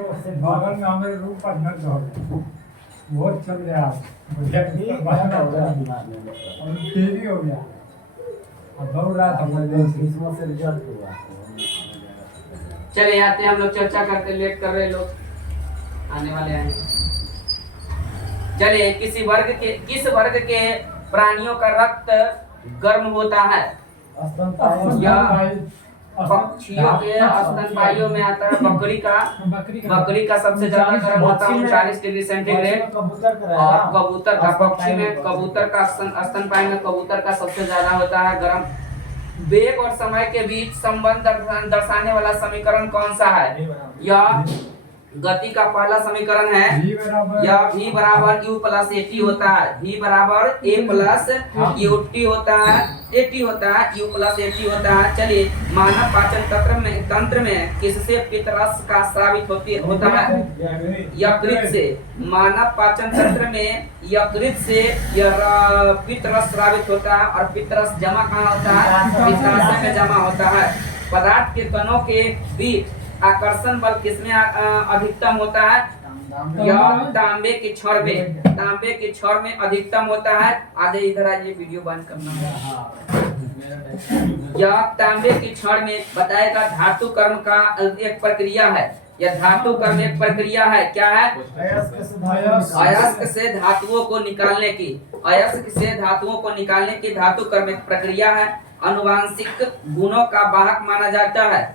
बगल में हमारे रूम पर न दौड़ बहुत चल गया मुझे और फेरी हो गया अब दौड़ रहा था क्रिसमस से रिजल्ट हुआ। चले आते हैं हम लोग चर्चा करते, लेट कर रहे लोग आने वाले हैं। चले, किस वर्ग के प्राणियों का रक्त गर्म होता है? या पक्षियों के स्तनपायियों में आता है बकरी का सबसे ज्यादा गर्म होता है 39 डिग्री सेंटीग्रेड। और कबूतर का, पक्षी में कबूतर का स्तनपायी में कबूतर का सबसे ज्यादा होता है गर्म। वेग और समय के बीच संबंध दर्शाने वाला समीकरण कौन सा है? या गति का पहला समीकरण है या v बराबर u प्लस at होता है, v बराबर a प्लस ut होता है, at होता है, u प्लस at होता है। चलिए, मानव पाचन तंत्र में किससे पित्तरस का स्रावित होता है? यकृत से। मानव पाचन तंत्र में यकृत से पित्तरस स्रावित होता है और पित्तरस जमा कहाँ होता है? पित्ताशय में जमा होता है। पदार्थ के कणों के बीच आकर्षण बल किसमें अधिकतम होता है? यह तांबे के छड़ में, तांबे के छड़ में अधिकतम होता है। आजे इधर आइए, वीडियो बंद करना है। यह तांबे के छड़ में बताएगा धातु कर्म का एक प्रक्रिया है। यह धातु कर्म एक प्रक्रिया है। क्या है? अयस्क से धातुओं को निकालने की, अयस्क से धातुओं को निकालने की धातु कर्म एक प्रक्रिया है। अनुवांशिक गुणों का वाहक माना जाता है।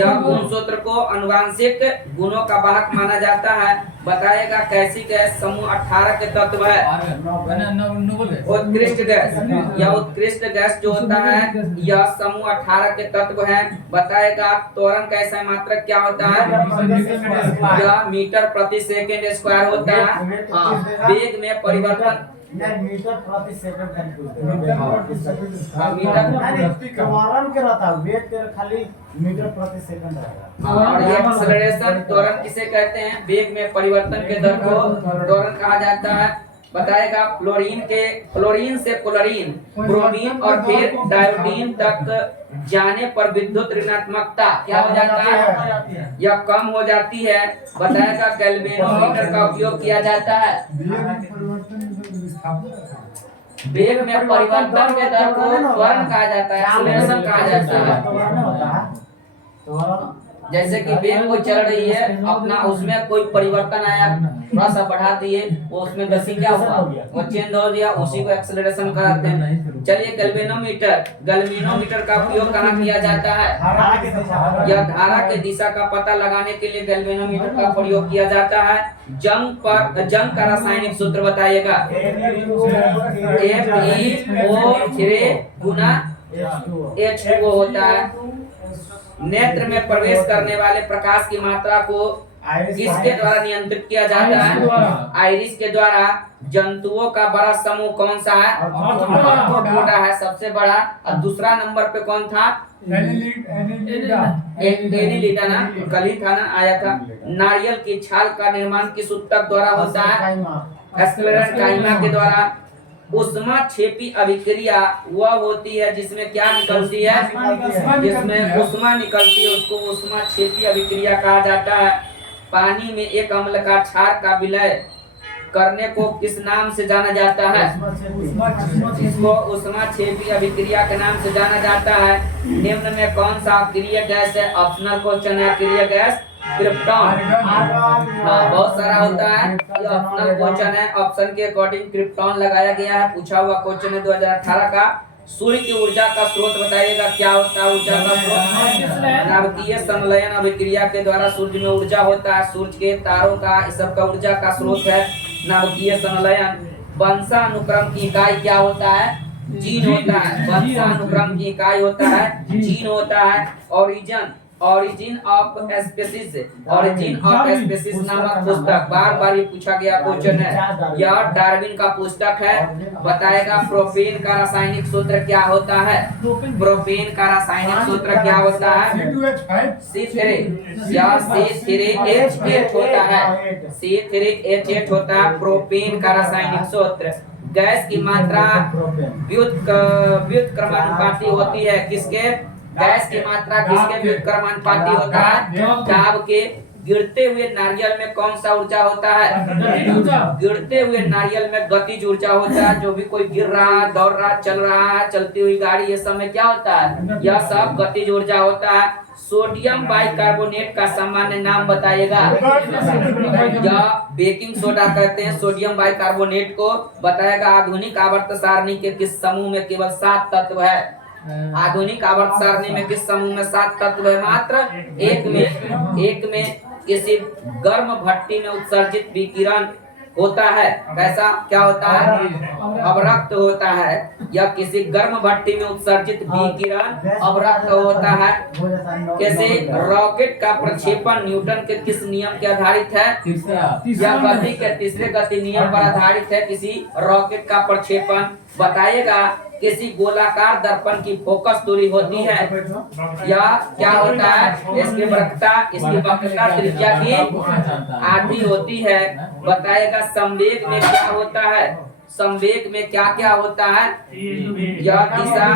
यह गुणसूत्र को अनुवांशिक गुणों का वाहक माना जाता है। बताएगा कैसी गैस समूह 18 के तत्व है? उत्कृष्ट गैस। यह उत्कृष्ट गैस जो होता है यह समूह 18 के तत्व है। बताएगा त्वरण का ऐसा मात्रक क्या होता है? यह मीटर प्रति सेकंड स्क्वायर होता है। वेग में परिवर्तन मीटर प्रति सेकंड खाली मीटर प्रति सेकंड रहेगा। और ये एक्सेलरेशन त्वरण किसे कहते हैं? वेग में परिवर्तन के दर को त्वरण कहा जाता है। बताएगा फ्लोरीन से क्लोरीन, ब्रोमीन और फिर डायोडीन तक जाने पर विद्युत ऋणात्मकता क्या हो जाता है? यह कम हो जाती है। बताएगा गैल्वेनोमीटर का उपयोग किया जाता है। वेग में परिवर्तन के दर को त्वरण कहा जाता है, एक्सेलरेशन कहा जाता है। जैसे कि वेग कोई चल रही है अपना, उसमें कोई परिवर्तन आया, थोड़ा सा बढ़ा दिए, वो उसमें गति क्या हुआ? वो चेंज हो गया, उसी को एक्सेलरेशन कहते हैं। चलिए, गैल्वेनोमीटर का उपयोग कहाँ किया जाता है? यह धारा के दिशा का पता लगाने के लिए गैल्वेनोमीटर का प्रयोग किया जाता है। जंग का रासायनिक सूत्र बताइएगा। FeO3 गुना H2O होता है। नेत्र में प्रवेश करने वाले प्रकाश की मात्रा को किसके द्वारा नियंत्रित किया जाता है? आइरिस के द्वारा। जंतुओं का बड़ा समूह कौन सा है? ऑर्थोपोडा है सबसे बड़ा। और दूसरा नंबर पे कौन था? एनीलिडा ना, कल ही था ना, आया था। नारियल की छाल का निर्माण किस ऊतक द्वारा होता है? स्क्लेरेंकाइमा के द्वारा। उष्मा क्षेपी अभिक्रिया वह होती है जिसमें क्या निकलती है? जिसमें उष्मा निकलती है, उसको उष्मा क्षेपी अभिक्रिया कहा जाता है। पानी में एक अम्ल का क्षार का विलय करने को किस नाम से जाना जाता है? इसको उष्मा क्षेपी अभिक्रिया के नाम से जाना जाता है। निम्न में कौन सा अक्रिय गैस है? ऑप्शनल क्वेश्चन है। अक्रिय गैस क्रिप्टॉन। बहुत सारा होता है, ये ऑप्शनल क्वेश्चन है। ऑप्शन के अकॉर्डिंग क्रिप्टॉन लगाया गया है। पूछा हुआ क्वेश्चन है 2018 का। सूर्य की ऊर्जा का स्रोत बताइएगा, क्या होता है ऊर्जा का स्रोत? नाभिकीय संलयन अभिक्रिया के द्वारा सूर्य में ऊर्जा होता है। सूर्य के तारों का इस सब का ऊर्जा का स्रोत है नाभिकीय संलयन। वंशानुक्रम की इकाई क्या होता है? जीन होता है। वंशानुक्रम की इकाई होता है जीन होता है। Origin of species, origin of species नामक पुस्तक बार बार ये पूछा गया क्वेश्चन है। यह डार्विन का पुस्तक है। बताएगा प्रोपेन का रासायनिक सूत्र क्या होता है? प्रोपेन का रासायनिक सूत्र क्या होता है? C3H8 होता है। C3H8 होता है प्रोपेन का रासायनिक सूत्र। गैस की मात्रा व्युत्क्रमानुपाती होती है। किसके? गैस की मात्रा किसके व्युत्क्रमानुपाती होता है? दाब के। गिरते हुए नारियल में कौन सा ऊर्जा होता है? गिरते हुए नारियल में गतिज ऊर्जा होता है। जो भी कोई गिर रहा है, दौड़ रहा है, चल रहा है, चलती हुई गाड़ी, ये सब में क्या होता है? यह सब गतिज ऊर्जा होता है। सोडियम बाइकार्बोनेट का सामान्य नाम बताइएगा। या बेकिंग सोडा कहते हैं सोडियम बाइकार्बोनेट को। बताएगा आधुनिक आवर्त सारणी के किस समूह में केवल 7 तत्व है? आधुनिक आवर्त सारणी में किस समूह में 7 तत्व है? मात्र एक में किसी गर्म भट्टी में उत्सर्जित विकिरण होता है। कैसा क्या होता है? अवरक्त होता है। या किसी गर्म भट्टी में उत्सर्जित विकिरण अवरक्त होता है। कैसे? रॉकेट का प्रक्षेपण न्यूटन के किस नियम के आधारित है? या गति के तीसरे गति नियम पर आधारित है किसी रॉकेट का प्रक्षेपण। बताइएगा किसी गोलाकार दर्पण की फोकस दूरी होती है या क्या होता है? इसकी वक्रता त्रिज्या की आधी होती है। बताएगा संवेग में क्या होता है? संवेग में क्या क्या होता है? यह दिशा,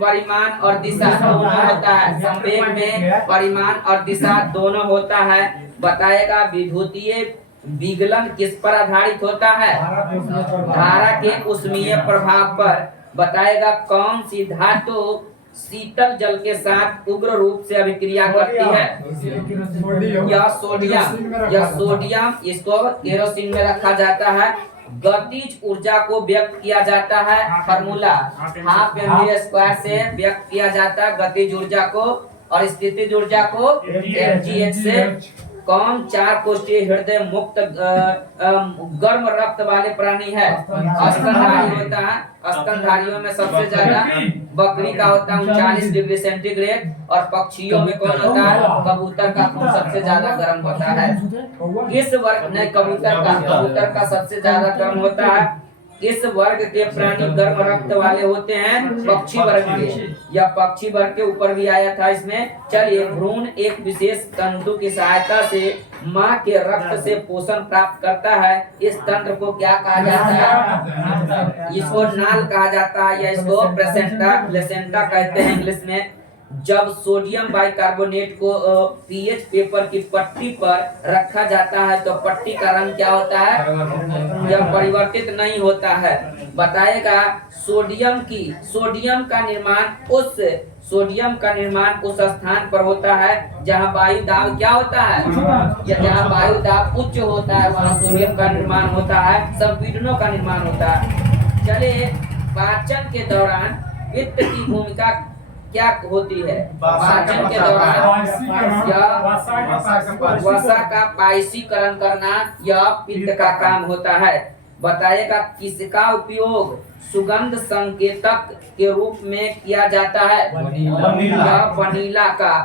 परिमाण और दिशा दोनों होता है। संवेग में परिमाण और दिशा दोनों होता है। बताएगा विद्युतीय विगलन किस पर आधारित होता है? धारा के ऊष्मीय प्रभाव पर। बताएगा कौन सी धातु शीतल जल के साथ उग्र रूप से अभिक्रिया करती है? या सोडियम। इसको केरोसिन में रखा जाता है। गतिज ऊर्जा को व्यक्त किया जाता है। फार्मूला हाफ mv² से व्यक्त किया जाता है गतिज ऊर्जा को, और स्थितिज ऊर्जा को mgh से। कौन 4 कोष्ठीय हृदय मुक्त गर्म रक्त वाले प्राणी है? स्तनधारी होता है। स्तनधारियों में सबसे ज्यादा बकरी का होता है 39 डिग्री सेंटीग्रेड, और पक्षियों में कौन होता है? कबूतर का खून सबसे ज्यादा गर्म होता है। किस वर्ग ने कबूतर का सबसे ज्यादा गर्म होता है। किस वर्ग के प्राणी गर्म रक्त वाले होते हैं? पक्षी वर्ग के। या पक्षी वर्ग के ऊपर भी आया था इसमें। चलिए, भ्रूण एक विशेष तंतु की सहायता से माँ के रक्त से पोषण प्राप्त करता है। इस तंत्र को क्या कहा जाता है? इसको नाल कहा जाता है, या इसको प्लेसेंटा कहते हैं इंग्लिश में। जब सोडियम बाइकार्बोनेट को पीएच पेपर की पट्टी पर रखा जाता है तो पट्टी का रंग क्या होता है? यह परिवर्तित नहीं होता है। बताएगा सोडियम का निर्माण उस स्थान पर होता है जहां वायु दाब क्या होता है? या जहां वायु दाब उच्च होता है वहां सोडियम का निर्माण होता है। संपीड़नों का निर्माण होता है। चलिए, पाचन के दौरान पित्त की भूमिका क्या होती है? पाचन के दौरान वसा का पायसीकरण करना यह पित्त का काम होता है। बताइएगा किसका उपयोग सुगंध संकेतक के रूप में किया जाता है? वनीला का।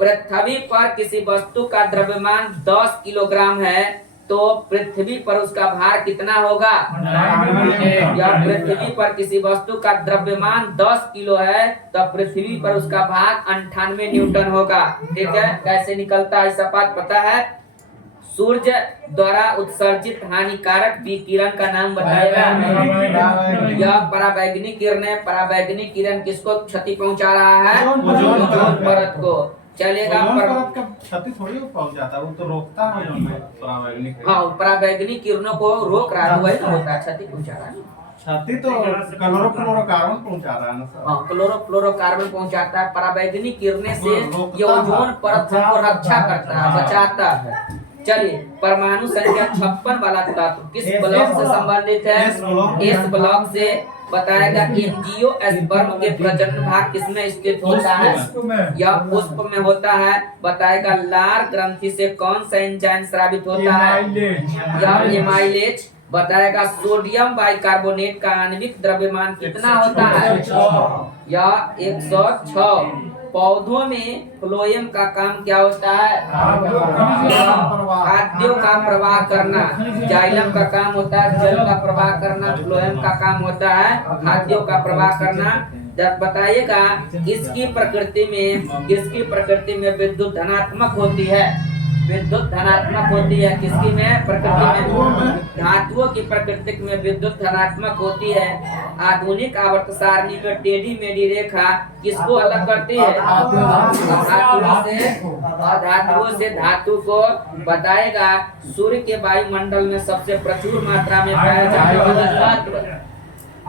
पृथ्वी पर किसी वस्तु का द्रव्यमान 10 किलोग्राम है तो पृथ्वी पर उसका भार कितना होगा? या पृथ्वी पर किसी वस्तु का द्रव्यमान 10 किलो है तो पृथ्वी पर उसका भार 98 न्यूटन होगा। ठीक है, कैसे निकलता है सपाट पता है? सूर्य द्वारा उत्सर्जित हानिकारक विकिरण का नाम बताएगा। यह पराबैंगनी किरण है। पराबैंगनी किरण किसको क्षति पहुंचा रहा है? ओजोन परत को। चलेगा क्षति थोड़ी पहुंचाता है, वो तो रोकता है पराबैंगनी किरण। हाँ, पराबैंगनी किरणों को रोक रहा है, वही होता है, क्षति पहुंचा रहा है। क्षति तो क्लोरोफ्लोरोकार्बन पहुंचा रहा है ना सर। हाँ, क्लोरोफ्लोरोकार्बन पहुंचाता है। पराबैंगनी किरणें से ये ओजोन परत को रक्षा करता है, बचाता है। चलिए, परमाणु संख्या 56 वाला तत्व किस ब्लॉक से संबंधित है? इस ब्लॉक से। बताएगा एंजियोस्पर्म के प्रजनन भाग किसमें स्थित होता है? यह पुष्प में होता है। बताएगा लार ग्रंथि से कौन सा एंजाइम स्रावित होता है? यह एमाइलेज। बताएगा सोडियम बाइकार्बोनेट का आणविक द्रव्यमान कितना होता है? यह 106। पौधों में फ्लोएम का काम क्या होता है? खाद्यों का प्रवाह करना। जाइलम का काम होता है जल का प्रवाह करना। फ्लोएम का काम होता है खाद्यों का प्रवाह करना। जब बताइएगा किसकी प्रकृति में विद्युत धनात्मक होती है? विद्युत धनात्मक होती है। किसकी में? प्रकृति में। धातुओं की प्रकृति में विद्युत धनात्मक होती है। आधुनिक आवर्त सारणी में टेढ़ी मेढ़ी रेखा किसको अलग करती है? धातुओं से धातु को बताएगा। सूर्य के वायुमंडल में सबसे प्रचुर मात्रा में पाया जाने वाला तत्व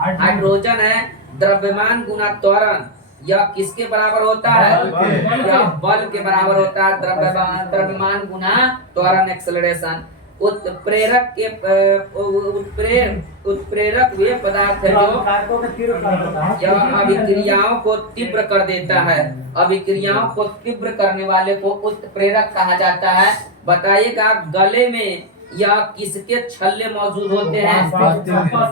हाइड्रोजन है। द्रव्यमान गुना त्वरण, यह किसके बराबर होता है? यह बल के बराबर होता है। द्रव्यमान गुना त्वरण एक्सेलरेशन। उत्प्रेरक के उत्प्रेरक वे पदार्थ है जो यह अभिक्रियाओं को तीव्र कर देता है। अभिक्रियाओं को तीव्र करने वाले को उत्प्रेरक कहा जाता है। बताइएगा गले में या किसके छल्ले मौजूद होते हैं?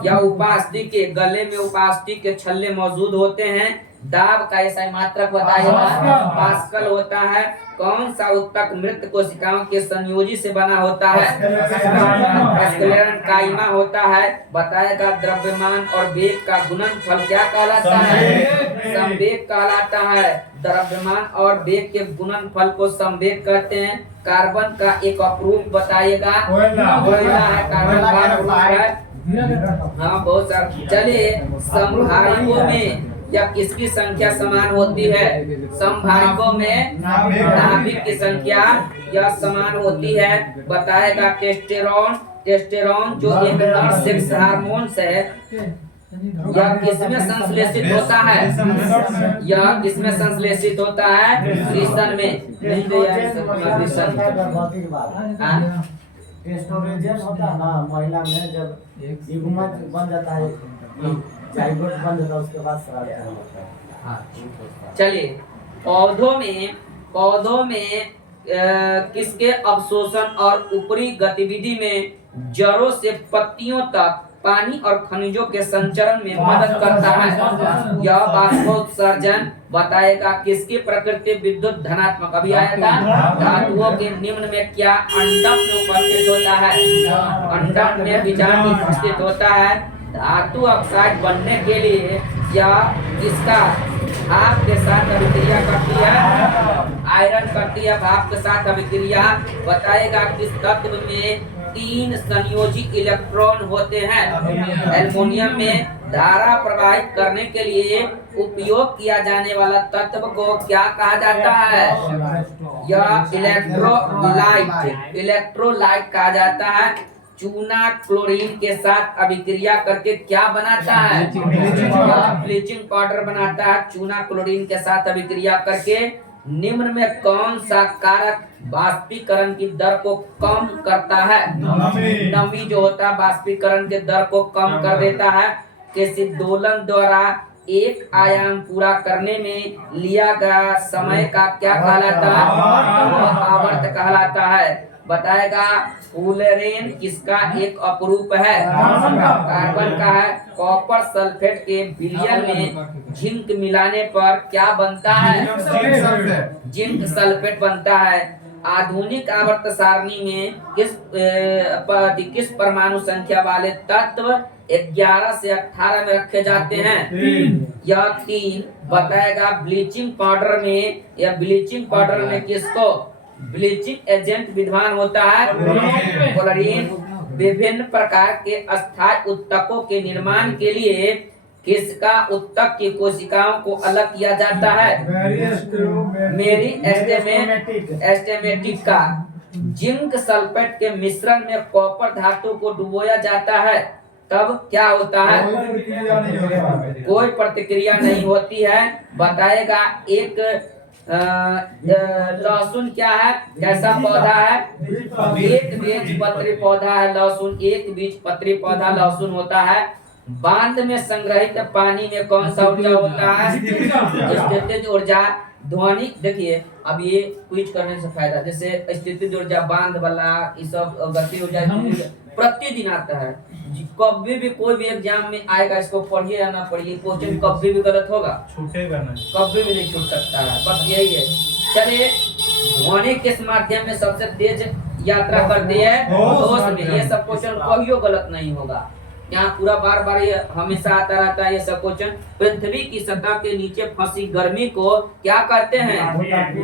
या उपास्थि के, गले में उपास्थि के छल्ले मौजूद होते हैं। दाब का ऐसा मात्रक बताइएगा पास्कल होता है। कौन सा उत्तक मृत कोशिकाओं के संयोजी से बना होता है? एस्केलेरन काइमा होता है। बताएगा द्रव्यमान और वेग का गुणनफल क्या कहलाता है? संवेग कहलाता है। द्रव्यमान और वेग के गुणनफल को संवेग कहते हैं। कार्बन का एक अपरूप बताइएगा। कोयला है, कार्बन का अपरूप है। हाँ बहुत सारा। चलिए समभारिकों में या किसकी संख्या समान होती है? समभारिकों में नाभिक की संख्या या समान होती है। बताएगा टेस्टेरोन। टेस्टेरोन जो एक नर सेक्स हार्मोन है, यह किसमें संश्लेषित होता है? यह किसमें संश्लेषित होता है? स्तन में। टेस्टोस्टेरोन होता है ना महिला में, जब युग्मज बन जाता है, जाइगोट बन जाता है, उसके बाद स्राव होता है। हाँ चलिए पौधों में किसके अवशोषण और ऊपरी गतिविधि में जड़ों से पत्तियों तक पानी और खनिजों के संचरण में मदद करता है। यह बाष्पोत्सर्जन बताएगा। किसकी प्रकृति विद्युत धनात्मक? अभी आया था। धातुओं के निम्न में क्या अंडक में उपस्थित होता है? अंडक में बीजांड उपस्थित होता है। धातु ऑक्साइड बनने के लिए यह किसका भाप के साथ अभिक्रिया करती है? आयरन करती है भाप के साथ अभिक्रिया। बताएगा किस तत्व में 3 संयोजी इलेक्ट्रॉन होते हैं? एल्युमिनियम में धारा प्रवाहित करने के लिए उपयोग किया जाने वाला तत्व को क्या कहा जाता है? यह इलेक्ट्रोलाइट कहा जाता है। चूना क्लोरीन के साथ अभिक्रिया करके क्या बनाता है? ब्लीचिंग पाउडर बनाता है। चूना क्लोरीन के साथ अभिक्रिया करके निम्न में कौन सा कारक बाष्पीकरण की दर को कम करता है? नमी जो होता है बाष्पीकरण के दर को कम कर देता है। किसी दोलन द्वारा एक आयाम पूरा करने में लिया गया समय का क्या कहलाता है? आवर्त कहलाता है। बताएगा फुलेरेन किसका एक अपरूप है? कार्बन का है। कॉपर सल्फेट के विलयन में जिंक मिलाने पर क्या बनता है? जिंक सल्फेट बनता है। आधुनिक आवर्त सारणी में किस परमाणु संख्या वाले तत्व 11 से 18 में रखे जाते हैं? यह 3 बताएगा। ब्लीचिंग पाउडर में या ब्लीचिंग पाउडर में किसको ब्लीचिंग एजेंट विद्वान होता है? क्लोरीन। विभिन्न प्रकार के अस्थायी उत्तकों के निर्माण के लिए किसका उत्तक की कोशिकाओं को अलग किया जाता है? मेरी एस्टेमेटिक का। जिंक सल्फेट के मिश्रण में कॉपर धातु को डुबोया जाता है, तब क्या होता है? कोई प्रतिक्रिया नहीं होती है। बताएगा एक लहसुन क्या है? कैसा पौधा है? एक बीज पत्री पौधा है लहसुन। एक बीज पत्री पौधा लहसुन होता है। बांध में संग्रहित पानी में कौन सा ऊर्जा होता है? स्थितिज ऊर्जा। ध्वनि देखिए, अब ये क्विज करने से फायदा, जैसे स्थितिज ऊर्जा, बांध वाला, ये सब गति ऊर्जा प्रतिदिन आता है। कभी भी कोई भी एग्जाम में आएगा, इसको पढ़िए या ना पढ़िए, क्वेश्चन कभी भी गलत होगा, छूटेगा नहीं, कभी भी नहीं छूट सकता है। बस यही है। चलिए, ध्वनि किस माध्यम में सबसे तेज यात्रा करती है? होश में। ये सब क्वेश्चन कहियो गलत नहीं होगा। यहाँ पूरा बार बार ये हमेशा आता रहता है ये सब क्वेश्चन। पृथ्वी की सतह के नीचे फंसी गर्मी को क्या कहते हैं?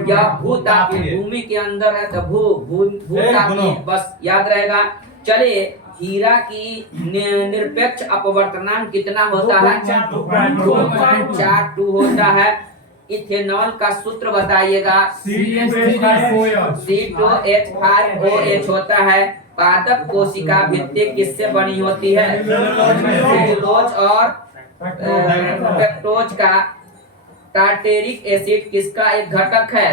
या भूतापीय। भूमि के अंदर है तो भूतापीय, बस याद रहेगा। चलिए, हीरा की निरपेक्ष अपवर्तनांक कितना होता है? 2.42 होता है। इथेनॉल का सूत्र बताइएगा। C2H5OH होता है। पादप कोशिका भित्ति किससे बनी होती है? सेलुलोज और पेप्टोज का। टार्टेरिक एसिड किसका एक घटक है?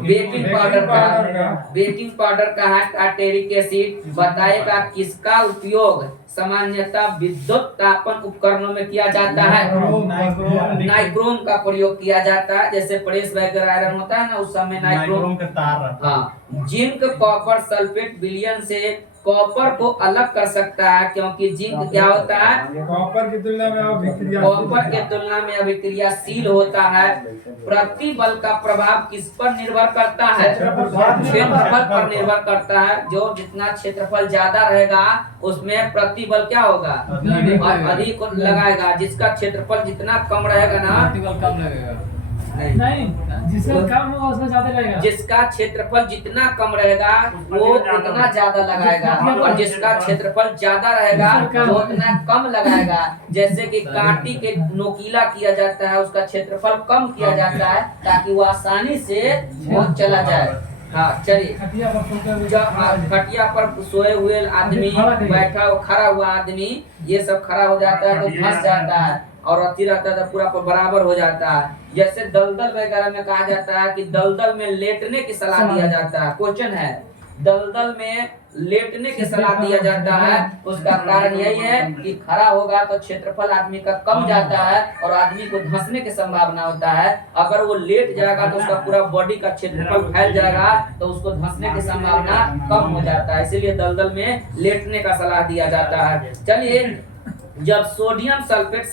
बेकिंग पाउडर का। बेकिंग पाउडर का है टार्टेरिक एसिड। बताएगा किसका उपयोग सामान्यतः विद्युत तापन उपकरणों में किया जाता है? नाइक्रोम का प्रयोग किया जाता है। जैसे प्रेस वगैरह आयरन होता है ना, उस समय नाइक्रोम के तार रहता है। हाँ। जिंक कॉपर सल्फेट विलयन से कॉपर को अलग कर सकता है, क्योंकि जिंक क्या होता है? कॉपर की तुलना में अभिक्रियाशील होता है। प्रतिबल का प्रभाव किस पर निर्भर करता है? क्षेत्रफल पर निर्भर करता है। जो जितना क्षेत्रफल ज्यादा रहेगा उसमें प्रतिबल क्या होगा? अधिक लगाएगा। जिसका क्षेत्रफल जितना कम रहेगा ना, कम लगेगा। नहीं, जिसका कम होगा उसमें ज्यादा लगेगा। जिसका क्षेत्रफल जितना कम रहेगा वो उतना ज्यादा लगाएगा, और जिसका क्षेत्रफल ज्यादा रहेगा वो उतना कम लगाएगा। जैसे कि कांटी के नोकीला किया जाता है, उसका क्षेत्रफल कम किया जाता है ताकि वो आसानी से पहुंच चला जाए। हाँ, चलिए। खटिया पर सोए हुए आदमी, बैठा खड़ा हुआ आदमी, ये सब खड़ा हो जाता है तो फंस जाता है, और अति रहता है तो पूरा बराबर हो जाता है। जैसे दलदल वगैरह में कहा जाता है कि दलदल में लेटने की सलाह दिया जाता है। क्वेश्चन है, दलदल में लेटने की सलाह दिया जाता है। उसका कारण यही है कि खड़ा होगा तो क्षेत्रफल आदमी का कम जाता है और आदमी को धंसने की संभावना होता है। अगर वो लेट जाएगा तो उसका पूरा बॉडी का क्षेत्रफल फैल जाएगा तो उसको धंसने की संभावना कम हो जाता है। इसीलिए दलदल में लेटने का सलाह दिया जाता है। चलिए, जब सोडियम सल्फेट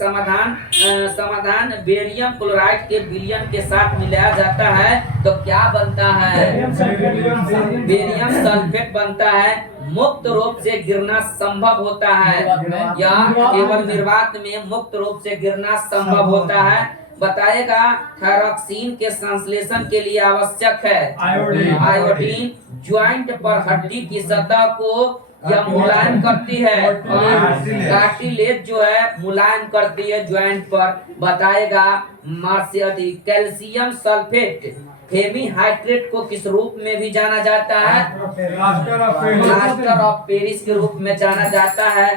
समाधान बेरियम क्लोराइड के विलयन के साथ मिलाया जाता है तो क्या बनता है? बेरियम सल्फेट बनता है। मुक्त रूप से गिरना संभव होता है या केवल निर्वात में मुक्त रूप से गिरना संभव होता है? बताएगा थायरॉक्सिन के संश्लेषण के लिए आवश्यक है आयोडीन। ज्वाइंट पर हड्डी की सतह को यह मुलायम करती है, कार्टिलेज जो है मुलायम करती है ज्वाइंट पर। बताएगा कैल्शियम सल्फेट हेमीहाइड्रेट को किस रूप में भी जाना जाता है? प्लास्टर ऑफ पेरिस के रूप में जाना जाता है।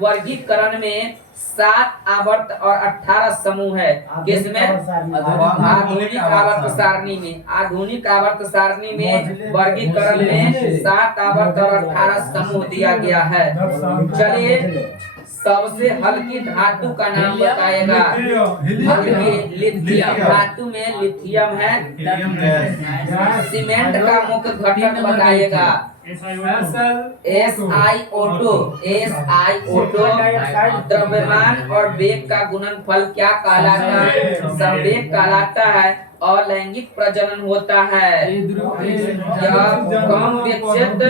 वर्गीकरण में 7 आवर्त और 18 समूह है। किसमें? आधुनिक आवर्त सारणी में। आधुनिक आवर्त सारणी में वर्गीकरण में 7 आवर्त और 18 समूह दिया गया है। चलिए, सबसे हल्की धातु का नाम बताएगा। लिथियम धातु में लिथियम है। सीमेंट का मुख्य घटक बताइएगा। SiO2 द्रव्यमान और वेग का गुणनफल क्या कहलाता है? संवेग कहलाता है। अलैंगिक प्रजनन होता है यह कम विकसित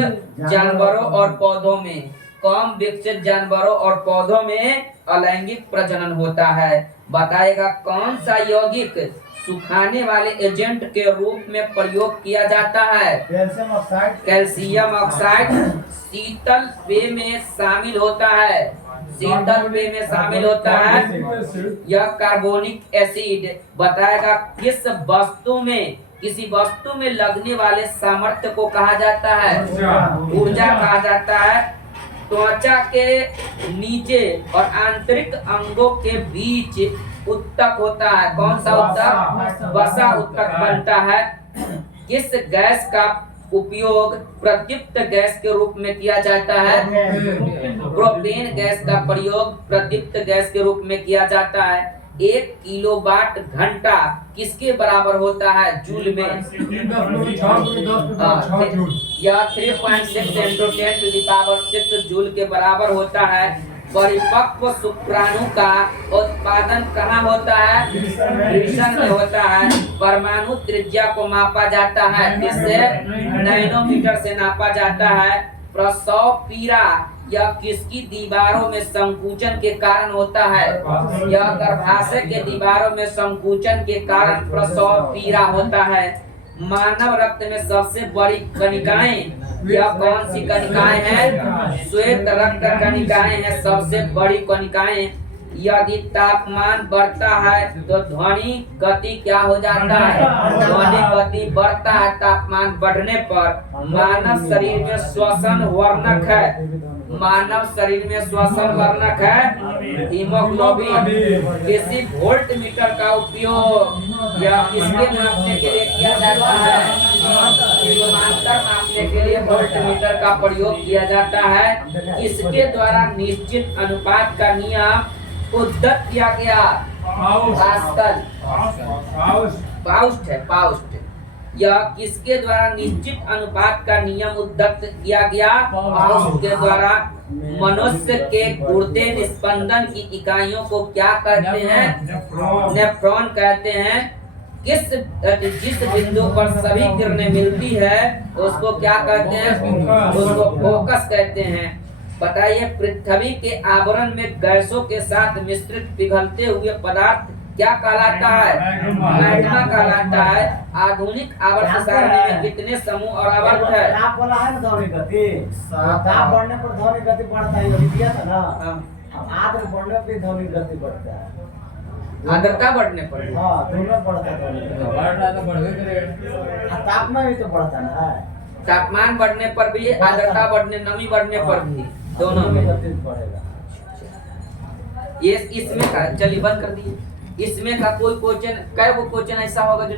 जानवरों और पौधों में। कम विकसित जानवरों और पौधों में अलैंगिक प्रजनन होता है। बताएगा कौन सा यौगिक सुखाने वाले एजेंट के रूप में प्रयोग किया जाता है? कैल्शियम ऑक्साइड शीतल पेय में शामिल होता है। शीतल पेय में शामिल होता है यह कार्बोनिक एसिड। बताएगा किसी वस्तु में लगने वाले सामर्थ्य को कहा जाता है? ऊर्जा कहा जाता है। त्वचा के नीचे और आंतरिक अंगों के बीच उत्तक होता है। कौन सा उत्तक? वसा उत्तक बनता है। किस गैस का उपयोग प्रदीप्त गैस के रूप में किया जाता है? प्रोपेन गैस का प्रयोग प्रदीप्त गैस के रूप में किया जाता है। 1 किलोवाट घंटा किसके बराबर होता है जूल में? यह 3.6 × 10⁶ जूल के बराबर होता है। परिपक्व शुक्राणु का उत्पादन कहाँ होता है? डिविजन में होता है। परमाणु त्रिज्या को मापा जाता है किससे? नैनोमीटर से नापा जाता है। प्रसव पीड़ा यह किसकी दीवारों में संकुचन के कारण होता है? यह गर्भाशय के दीवारों में संकुचन के कारण प्रसव पीड़ा होता है। मानव रक्त में सबसे बड़ी कणिकाएं यह कौन सी कणिकाएं हैं? श्वेत रक्त कणिकाएं हैं सबसे बड़ी कणिकाएं। यदि तापमान बढ़ता है तो ध्वनि गति क्या हो जाता है? ध्वनि गति बढ़ता है तापमान बढ़ने पर। मानव शरीर में श्वसन वर्णक है, मानव शरीर में श्वसन वर्णक है हीमोग्लोबिन। किसी वोल्ट मीटर का उपयोग यह किसके मापने के लिए किया जाता है? विभवांतर मापने के लिए वोल्ट मीटर का प्रयोग किया जाता है। इसके द्वारा निश्चित अनुपात का नियम उद्धत किया गया। पास्कल, पाउस्ट है, पाउस्ट। यह किसके द्वारा निश्चित अनुपात का नियम उद्धत किया गया? पाउस्ट के द्वारा। मनुष्य के गुर्दे निस्पंदन की इकाइयों को क्या कहते हैं? नेफ्रॉन कहते हैं। जिस बिंदु पर सभी किरणें मिलती है उसको क्या कहते हैं? उसको फोकस कहते हैं। बताइए, पृथ्वी के आवरण में गैसों के साथ मिश्रित पिघलते हुए पदार्थ क्या कहलाता है? मैग्मा कहलाता है। आधुनिक आवर्त सारणी में कितने समूह और आवर्त है? ताप वाला है ना ध्वनि गति, ताप बढ़ने पर ध्वनि गति बढ़ता है, ये दिया था ना। अब आर्द्र बढ़ने पे ध्वनि गति बढ़ता है, आर्द्रता बढ़ने पर। हाँ दोनों बढ़ता है। तापमान भी तो बढ़ता है, तापमान बढ़ने पर भी, आर्द्रता बढ़ने, नमी बढ़ने पर भी, दोनों में बढ़ेगा। ये इसमें का चलिए बंद कर दिए। इसमें का कोई क्वेश्चन, कै वो क्वेश्चन ऐसा होगा जो